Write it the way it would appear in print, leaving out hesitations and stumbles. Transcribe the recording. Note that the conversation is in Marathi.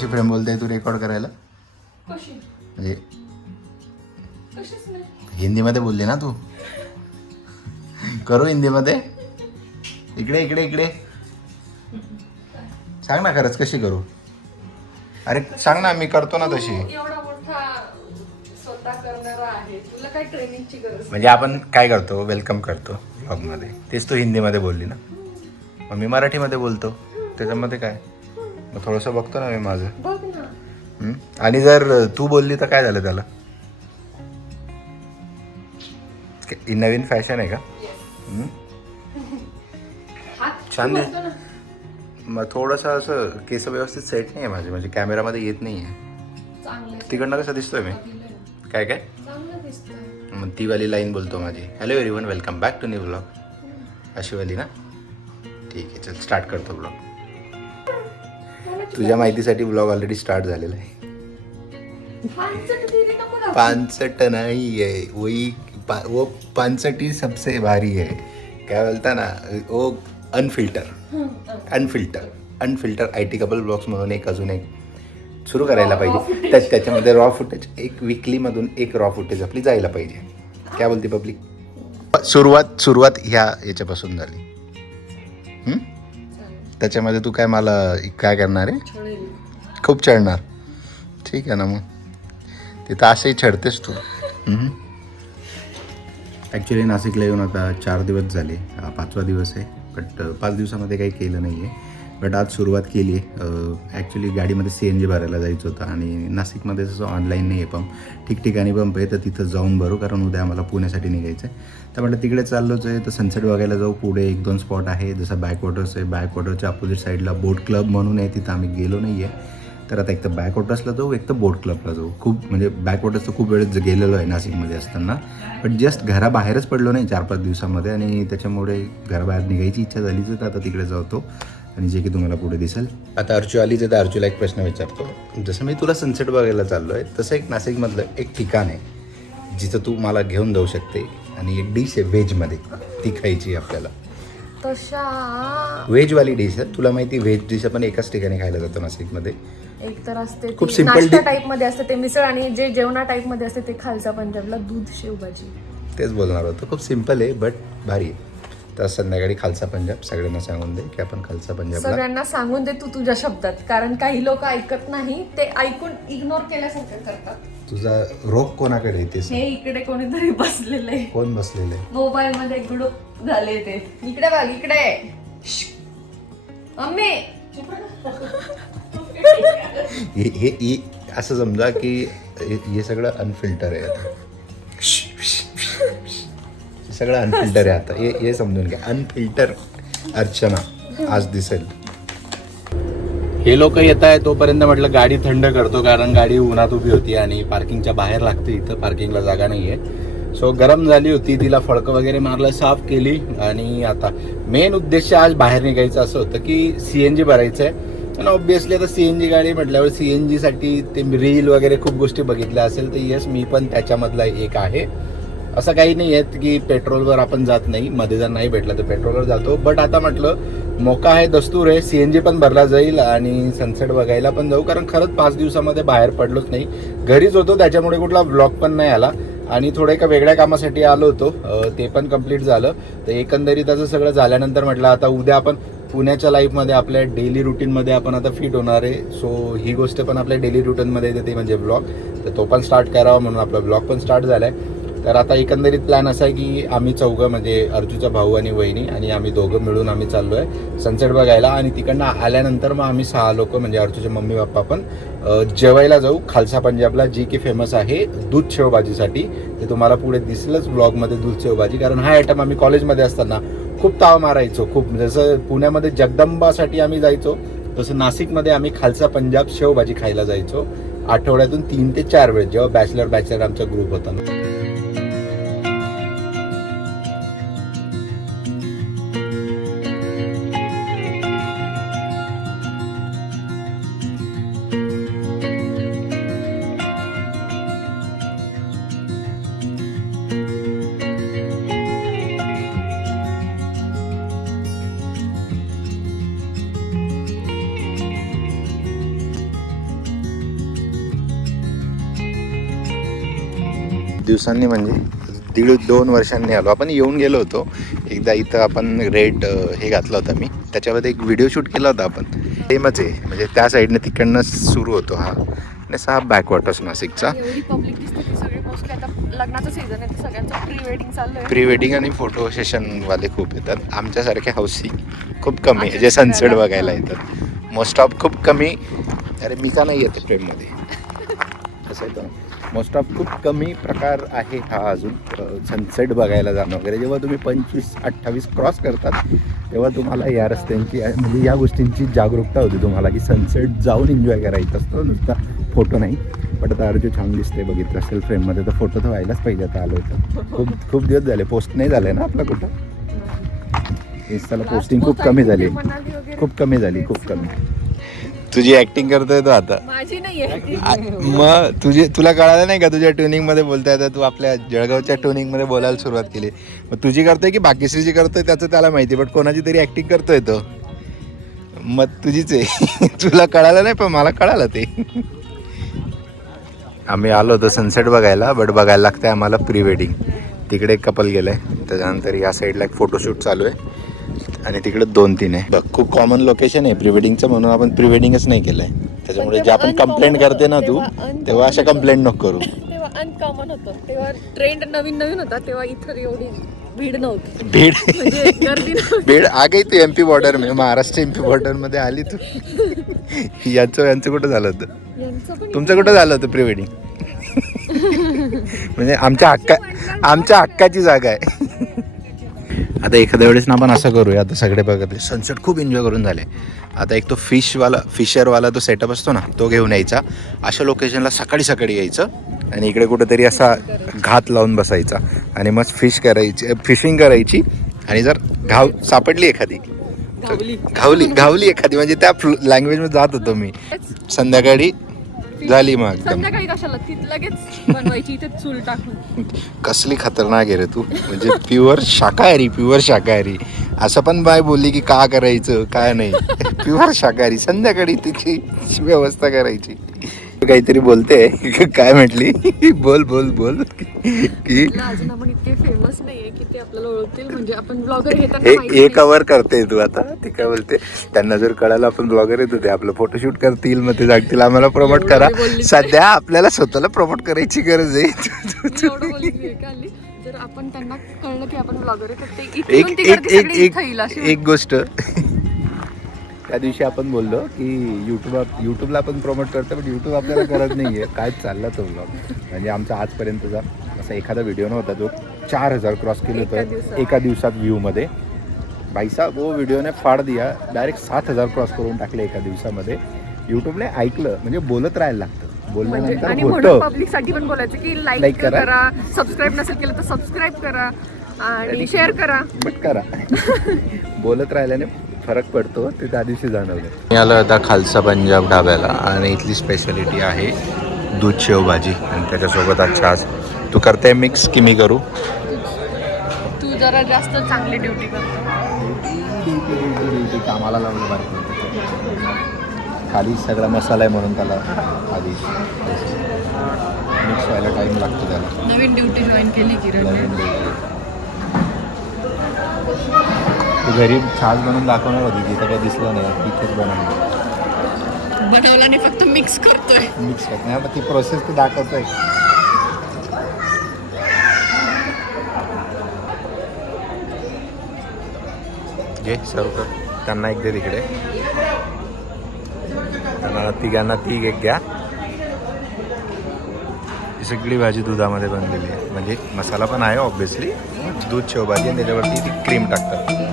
कशी फ्रेम बोलते तू रेकॉर्ड करायला? कशी म्हणजे कशीच नाही. हिंदीमध्ये बोलली ना तू. करू हिंदीमध्ये? इकडे इकडे इकडे सांग ना खरंच कशी करू. अरे सांग ना, मी करतो ना तशी. तू एवढा मोठा स्वतः करणारा आहे, तुला काय ट्रेनिंगची गरज म्हणजे आपण काय करतो, वेलकम करतो ब्लॉगमध्ये, तेच तू हिंदीमध्ये बोलली ना, मग मी मराठीमध्ये बोलतो. त्याच्यामध्ये काय, मग थोडंसं बघतो ना मी माझं. बघ ना. आणि जर तू बोलली तर काय झालं त्याला? ही नवीन फॅशन आहे का? हात छान तू बघतो ना. मग थोडंसं असं केस व्यवस्थित सेट नाही आहे माझे, म्हणजे कॅमेरामध्ये येत नाही आहे. चांगलं तिकडनं कसं दिसतोय मी? काय काय? चांगलं दिसतंय. मग ती वाली लाईन बोलतो माझी, hello everyone welcome back to new blog, अशी वाली ना. ठीक आहे, चल स्टार्ट करतो ब्लॉग. तुझ्या माहितीसाठी ब्लॉग ऑलरेडी स्टार्ट झालेला आहे. पानसट नाही आहे वही, वो पानसटी सबसे भारी है. क्या बोलता ना वो अनफिल्टर IT कपल ब्लॉग्स म्हणून एक अजून एक सुरू करायला पाहिजे. त्याच्यामध्ये रॉ फुटेज, एक विकलीमधून एक रॉ फुटेज आपली जायला पाहिजे. काय बोलते पब्लिक? सुरुवात ह्या याच्यापासून झाली. त्याच्यामध्ये तू काय मला काय करणार आहे? खूप चढणार. ठीक आहे ना, मग तिथं असंही चढतेस तू. ॲक्च्युली नाशिकला येऊन आता 4 दिवस झाले, 5वा दिवस आहे. बट 5 दिवसामध्ये काही केलं नाही आहे. बट आज सुरुवात केली आहे. ॲक्च्युली गाडीमध्ये CNG भरायला जायचं होतं आणि नाशिकमध्ये जसं ऑनलाईन नाही आहे पंप, ठिकठिकाणी पंप आहे, तर तिथं जाऊन भरू, कारण उद्या आम्हाला पुण्यासाठी निघायचं आहे. तर म्हटलं तिकडे चाललोच आहे, तर सनसेट बघायला जाऊ. पुढे 1-2 स्पॉट आहे, जसं बॅकवॉटर्स आहे. बॅकवॉटरच्या अपोजिट साईडला बोट क्लब म्हणून आहे, तिथं आम्ही गेलो नाही आहे. तर आता एक तर बॅकवॉटर्सला जाऊ, एक तर बोट क्लबला जाऊ. खूप म्हणजे बॅकवॉटर्सचं खूप वेळेस गेलेलो आहे नाशिकमध्ये असताना, बट जस्ट घराबाहेरच पडलो नाही 4-5 दिवसामध्ये, आणि त्याच्यामुळे घराबाहेर निघायची इच्छा झालीच. तर आता तिकडे जातो आणि जे की तुम्हाला पुढे दिसेल. आता अर्चू आलीच आहे, तर अर्चूला एक प्रश्न विचारतो. जसं मी तुला सनसेट बघायला चाललो आहे, तसं एक नाशिकमधलं एक ठिकाण आहे जिथं तू मला घेऊन जाऊ शकते, आणि एक डिश आहे व्हेजमध्ये, ती खायची आपल्याला. तशा व्हेजवाली डिश आहे. तुला माहिती व्हेज डिश आपण एकाच ठिकाणी खायला जातो नाशिकमध्ये. एक तर असते खूप ती simple नाश्ता टाईप मध्ये असते ते मिसळ, आणि जे जेवणा टाईप मध्ये असते ते खालसा पंजाबला दूध शेवभाजी. तेच बोलणार होतं. खूप सिम्पल आहे बट भारी आहे. तर संध्याकाळी खालसा पंजाब सगळ्यांना सांगून दे की आपण खालसा पंजाबला. सगळ्यांना सांगून दे तू तुझ्या शब्दात, कारण काही लोक ऐकत नाही, ते ऐकून इग्नोर केल्यासारखं करतात. तुझा रोग कोणाकडे आहे ते सांग. हे इकडे कोणीतरी बसलेलं आहे. कोण बसलेलं आहे? मोबाईल मध्ये ग्रुप झाले ते. इकडे बघ, इकडे मम्मी. हे असं समजा की हे सगळं अनफिल्टर आहे आता. हे सगळं अनफिल्टर आहे आता. हे समजून घ्या, अनफिल्टर अर्चना आज दिसेल. हे लोक येत आहे तोपर्यंत म्हटलं गाडी थंड करतो, कारण गाडी उन्हात उभी होती आणि पार्किंगच्या बाहेर लागते, इथं पार्किंगला जागा नाही आहे. सो गरम झाली होती, तिला फडकं वगैरे मारलं, साफ केली. आणि आता मेन उद्देश आज बाहेर निघायचं असं होतं की CNG भरायचं आहे. आणि ऑब्विसली आता CNG गाडी म्हटल्यावर CNGसाठी ते रील वगैरे खूप गोष्टी बघितल्या असेल, तर येस मी पण त्याच्यामधला एक आहे. असं काही नाही आहे की पेट्रोलवर आपण जात नाही, मध्ये जर नाही भेटला तर पेट्रोलवर जातो. बट आता म्हटलं मोका आहे, दस्तूर आहे, CNG पण भरला जाईल आणि सनसेट बघायला पण जाऊ, कारण खरंच 5 दिवसामध्ये बाहेर पडलोच नाही. घरीच होतो, त्याच्यामुळे कुठला ब्लॉग पण नाही आला, आणि थोडं एका वेगळ्या कामासाठी आलो होतो, ते पण कंप्लीट झालं. तर एकंदरीत असं सगळं झाल्यानंतर म्हटलं आता उद्या आपण पुण्याच्या लाईफमध्ये आपल्या डेली रुटीनमध्ये आपण आता फिट होणार आहे. सो ही गोष्ट पण आपल्या डेली रुटीनमध्ये येते, ते म्हणजे ब्लॉग. तर तो पण स्टार्ट करावा म्हणून आपला ब्लॉग पण स्टार्ट झाला आहे. तर आता एकंदरीत प्लॅन असा आहे की आम्ही चौघं, म्हणजे अर्जूचा भाऊ आणि वहिनी आणि आम्ही दोघं मिळून आम्ही चाललो आहे सनसेट बघायला. आणि तिकडनं आल्यानंतर मग आम्ही 6 लोक, म्हणजे अर्जूचे मम्मी पप्पा पण जेवायला जाऊ खालसा पंजाबला, जी की फेमस आहे दूध शेवभाजीसाठी. ते तुम्हाला पुढे दिसलंच ब्लॉगमध्ये, दूध शेवभाजी. कारण हा आयटम आम्ही कॉलेजमध्ये असताना खूप ताव मारायचो. खूप जसं पुण्यामध्ये जगदंबासाठी आम्ही जायचो, तसं नाशिकमध्ये आम्ही खालसा पंजाब शेवभाजी खायला जायचो आठवड्यातून 3 ते 4 वेळेस, जेव्हा बॅचलर आमचा ग्रुप होता ना. दिवसांनी म्हणजे 1.5-2 वर्षांनी आलो. आपण येऊन गेलो होतो एकदा इथं. आपण रेड हे घातलं होतं मी, त्याच्यामध्ये एक व्हिडिओ शूट केला होता आपण. सेमच आहे म्हणजे त्या साईडने तिकडनं सुरू होतो हा. आणि हा बॅकवॉटर्स नाशिकचा. एवढी पब्लिक दिसते की सगळे मोस्टली आता लग्नाचं सीझन आहे तर सगळ्यांचं प्री वेडिंग चालू आहे. प्री वेडिंग आणि फोटो सेशनवाले खूप येतात. आमच्यासारखे हौसी खूप कमी आहे जे सनसेट बघायला येतात. मोस्ट ऑफ खूप कमी. अरे मी का नाही येते ट्रेनमध्ये असं येतं. मोस्ट ऑफ खूप कमी प्रकार आहे हा अजून सनसेट बघायला जाणं वगैरे. जेव्हा तुम्ही 25-28 क्रॉस करतात तेव्हा तुम्हाला या रस्त्यांची म्हणजे या गोष्टींची जागरूकता होती तुम्हाला की सनसेट जाऊन एन्जॉय करायचं असतो, नुसता फोटो नाही. पण आता अर्जुन छान दिसते, बघितलं असेल फ्रेममध्ये तर फोटो तर व्हायलाच पाहिजे. आता आलो होतं खूप दिवस झाले, पोस्ट नाही झालं ना आपलं कुठं. इन्स्टाला पोस्टिंग खूप कमी झाली, खूप कमी. तुझी ऍक्टिंग करतोय तो आता. माझी नाहीये. मग तुला कळालं नाही का तुझ्या ट्युनिंग मध्ये बोलताय तर तू आपल्या जळगावच्या ट्युनिंग मध्ये बोलायला सुरुवात केली. मग तुझी करतोय की बाकीश्रीची करतोय त्याचं त्याला माहिती, बट कोणाची तरी ऍक्टिंग करतोय तो. मग तुझीच आहे. तुला कळालं नाही पण मला कळालं ते. आम्ही आलो होतो सनसेट बघायला, बट बघायला लागतंय आम्हाला प्री वेडिंग. तिकडे एक कपल गेलंय, त्याच्यानंतर या साईडला एक फोटोशूट चालू आहे आणि तिकडे 2-3 आहे. बघ खूप कॉमन लोकेशन आहे प्री वेडिंगचं, म्हणून आपण प्री वेडिंगच नाही केलंय. त्याच्यामुळे जे आपण कंप्लेंट करते ना तू तेव्हा अशा कंप्लेंट नको करू. तेव्हा अनकॉमन होतं, तेव्हा ट्रेंड नवीन होता, तेव्हा इथं एवढी भीड नव्हती. भीड म्हणजे गर्दी नव्हती. भीड आ गई तू एमपी बॉर्डर में, महाराष्ट्र एमपी बॉर्डर मध्ये आली तू. यांचं कुठं झालं होतं, तुमचं कुठं झालं होतं प्री वेडिंग. म्हणजे आमच्या हक्काची जागा आहे. आता एखाद्या वेळेस ना आपण असं करूया, आता सगळे बघत सनसेट खूप एन्जॉय करून झाले. आता एक तो फिशरवाला तो सेटअप असतो ना तो घेऊन यायचा. अशा लोकेशनला सकाळी यायचं आणि इकडे कुठेतरी असा घात लावून बसायचा आणि मग फिशिंग करायची. आणि जर सापडली एखादी घावली एखादी म्हणजे त्या लँग्वेजमध्ये जात होतो मी. संध्याकाळी झाली मग संध्याकाळी कशाला ती लगेच बनवायची इथे चूल टाकून. कसली खतरनाक आहे रे तू, म्हणजे प्युअर शाकाहारी. असं पण बाय बोलली की का करायचं काय नाही. प्युअर शाकाहारी. संध्याकाळी तिची व्यवस्था करायची. काहीतरी बोलते काय म्हटली, बोल की अजून आपण इतके फेमस नाहीये की ते आपल्याला ओळखतील. म्हणजे आपण ब्लॉगर हे हे कव्हर करते तू आता. ती काय बोलते, त्यांना जर कळालं आपण ब्लॉगर येतो ते आपलं फोटोशूट करतील, मग ते सांगतील आम्हाला प्रमोट करा. सध्या आपल्याला स्वतःला प्रमोट करायची गरज आहे. जर आपण त्यांना कळलं की आपण ब्लॉगर आहे तर एक गोष्ट त्या दिवशी आपण बोललो की युट्यूबला आपण प्रमोट करतो, पण युट्यूब आपल्याला करत नाहीये. काय चालला तो ब्लॉग. म्हणजे आमचा आजपर्यंतचा असा एखादा व्हिडिओ नव्हता जो 4000 क्रॉस केले होतं एका दिवसात व्ह्यूमध्ये. भाईसाब वो व्हिडिओ ने फाड दिया, डायरेक्ट 7000 क्रॉस करून टाकले एका दिवसामध्ये. युट्यूबने ऐकलं म्हणजे बोलत राहायला लागतं. बोलल्यानंतर होतं. पब्लिकसाठी पण बोलायचं की लाईक करा, सबस्क्राईब नसेल केलं तर सबस्क्राईब करा आणि शेअर करा. बट करा. बोलत राहिल्याने फरक पडतो, ते त्या दिवशी जाणवलं. मी आलो आता खालसा पंजाब ढाब्याला आणि इथली स्पेशालिटी आहे दूध शेव भाजी आणि त्याच्यासोबत आज तू करते मिक्स की मी करू. तू जरा जास्त चांगली ड्युटी करतो. ड्युटी कामाला लावलं बाहेर. खाली सगळा मसाला आहे म्हणून त्याला आधी मिक्स व्हायला टाईम लागतो. त्याला नवीन ड्युटी जॉईन केली की नवीन ड्युटी. तू घरी छास बनवून दाखवणार होती, तिथं काही दिसलं नाही. तिथेच बनवला नाही, फक्त मिक्स करतोय. मिक्स करत नाही, मग ती प्रोसेस तू दाखवतोय. घे सर्व कर. त्यांना एक दे तिकडे. त्यांना तिघांना ती एक घ्या. ही सगळी भाजी दुधामध्ये बनलेली आहे. म्हणजे मसाला पण आहे ऑब्विसली, दूध शेव भाजी आणि त्याच्यावरती ती क्रीम टाकतात.